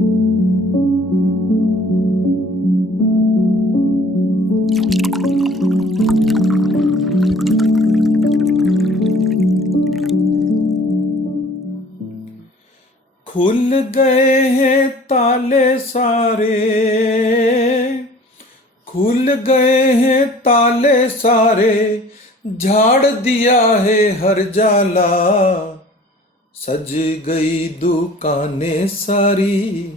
खुल गए हैं ताले सारे, खुल गए हैं ताले सारे, झाड़ दिया है हर जाला। सज गई दुकानें सारी,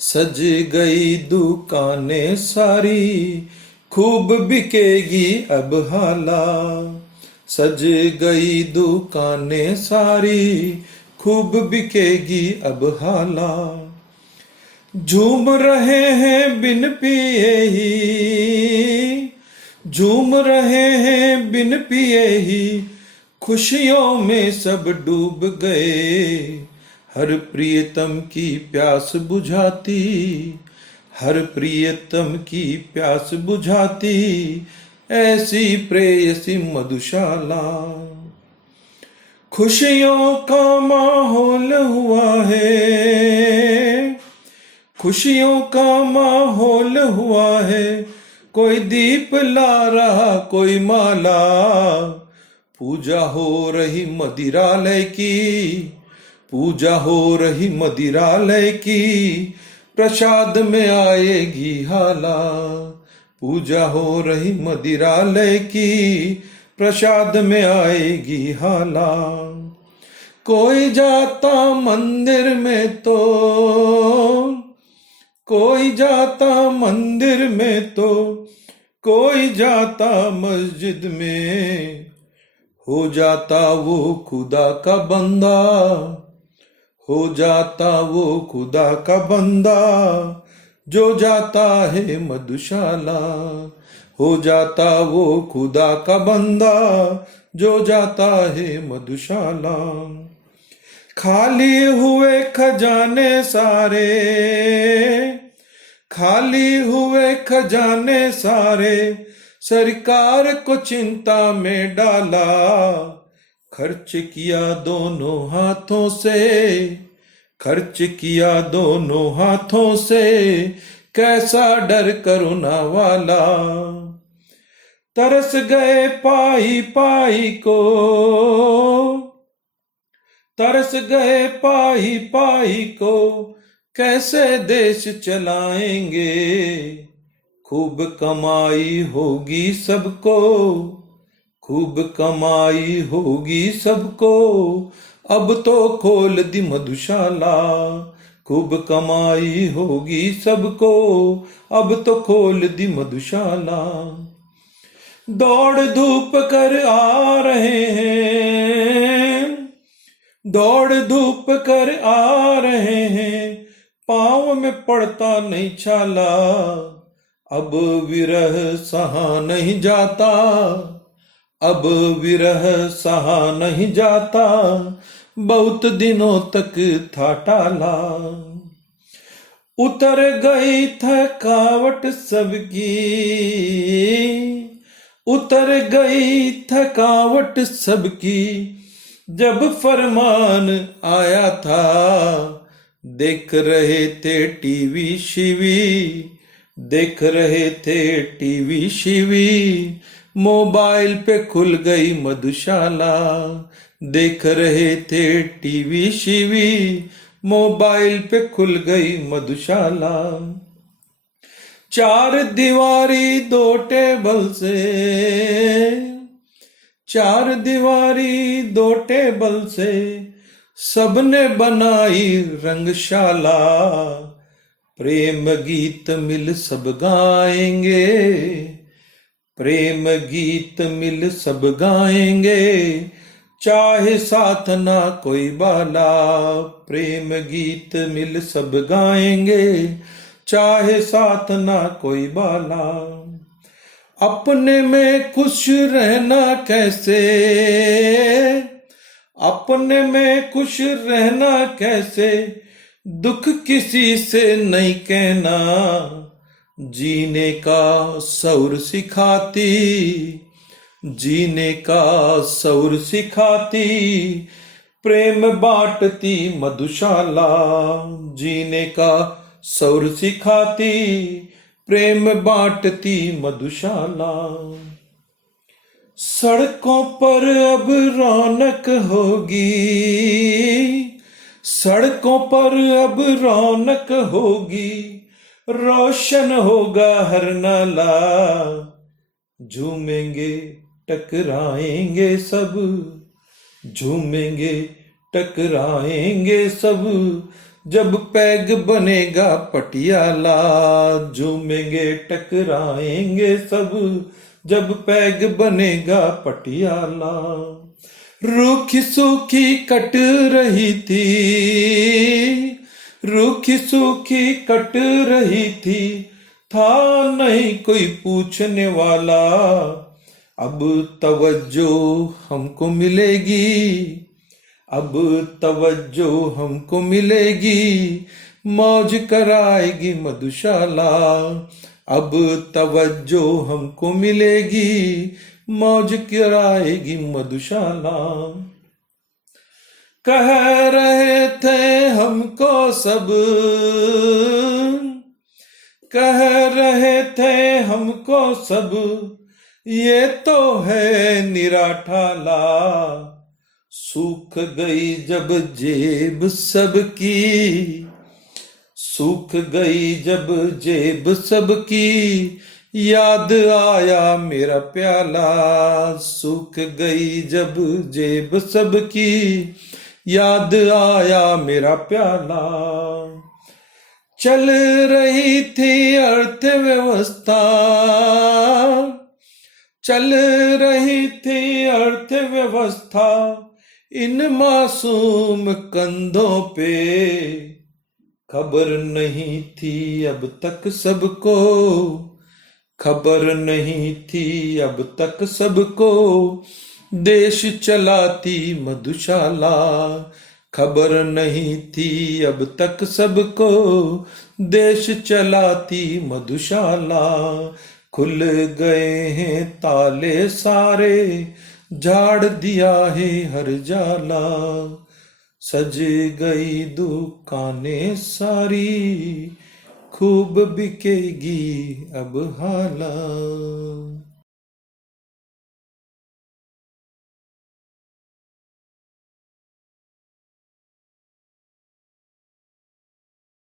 सज गई दुकानें सारी, खूब बिकेगी अब हाला। सज गई दुकानें सारी, खूब बिकेगी अब हाला। झूम रहे हैं बिन पिए ही, झूम रहे हैं बिन पिए ही, खुशियों में सब डूब गए। हर प्रियतम की प्यास बुझाती, हर प्रियतम की प्यास बुझाती, ऐसी प्रेयसी मधुशाला। खुशियों का माहौल हुआ है, खुशियों का माहौल हुआ है, कोई दीप ला रहा कोई माला। पूजा हो रही मदिरालय की, पूजा हो रही मदिरालय की, प्रसाद में आएगी हाला। पूजा हो रही मदिरालय की, प्रसाद में आएगी हाला। कोई जाता मंदिर में तो, कोई जाता मंदिर में तो, कोई जाता मस्जिद में। हो जाता वो खुदा का बंदा, हो जाता वो खुदा का बंदा, जो जाता है मधुशाला। हो जाता वो खुदा का बंदा, जो जाता है मधुशाला। खाली हुए खजाने सारे, खाली हुए खजाने सारे, सरकार को चिंता में डाला। खर्च किया दोनों हाथों से, खर्च किया दोनों हाथों से, कैसा डर करुणा वाला। तरस गए पाई पाई को, तरस गए पाई पाई को, कैसे देश चलाएंगे। खूब कमाई होगी सबको, खूब कमाई होगी सबको, अब तो खोल दी मधुशाला। खूब कमाई होगी सबको, अब तो खोल दी मधुशाला। दौड़ धूप कर आ रहे हैं, दौड़ धूप कर आ रहे हैं, पाँव में पड़ता नहीं छाला। अब विरह सहा नहीं जाता, अब विरह सहा नहीं जाता, बहुत दिनों तक था टाला। उतर गई थकावट सबकी, उतर गई थकावट सबकी, जब फरमान आया था। देख रहे थे टीवी शिवी, देख रहे थे टीवी शिवी, मोबाइल पे खुल गई मधुशाला। देख रहे थे टीवी शिवी, मोबाइल पे खुल गई मधुशाला। चार दीवारी दो टेबल से, चार दीवारी दो टेबल से, सबने बनाई रंगशाला। प्रेम गीत मिल सब गाएंगे, प्रेम गीत मिल सब गाएंगे, चाहे साथ ना कोई बाला। प्रेम गीत मिल सब गाएंगे, चाहे साथ ना कोई बाला। अपने में खुश रहना कैसे, अपने में खुश रहना कैसे, दुख किसी से नहीं कहना। जीने का सौर सिखाती, जीने का सौर सिखाती, प्रेम बांटती मधुशाला, जीने का सौर सिखाती, प्रेम बांटती मधुशाला। सड़कों पर अब रौनक होगी, सड़कों पर अब रौनक होगी, रोशन होगा हर नाला। झूमेंगे टकराएंगे सब, झूमेंगे टकराएंगे सब, जब पैग बनेगा पटियाला। झूमेंगे टकराएंगे सब, जब पैग बनेगा पटियाला। रूखी सूखी कट रही थी, रूखी सूखी कट रही थी, था नहीं कोई पूछने वाला। अब तवज्जो हमको मिलेगी, अब तवज्जो हमको मिलेगी, मौज कराएगी मधुशाला। अब तवज्जो हमको मिलेगी, मौज कराएगी मधुशाला। कह रहे थे हमको सब, कह रहे थे हमको सब, ये तो है निराठाला। सूख गई जब जेब सबकी, सूख गई जब जेब सबकी, याद आया मेरा प्याला। सूख गई जब जेब सबकी, याद आया मेरा प्याला। चल रही थी अर्थव्यवस्था, चल रही थी अर्थव्यवस्था, इन मासूम कंधों पे। खबर नहीं थी अब तक सबको, खबर नहीं थी अब तक सबको, देश चलाती मधुशाला। खबर नहीं थी अब तक सबको, देश चलाती मधुशाला। खुल गए हैं ताले सारे, झाड़ दिया है हर जाला। सज गई दुकानें सारी, खूब बिकेगी अब हाला।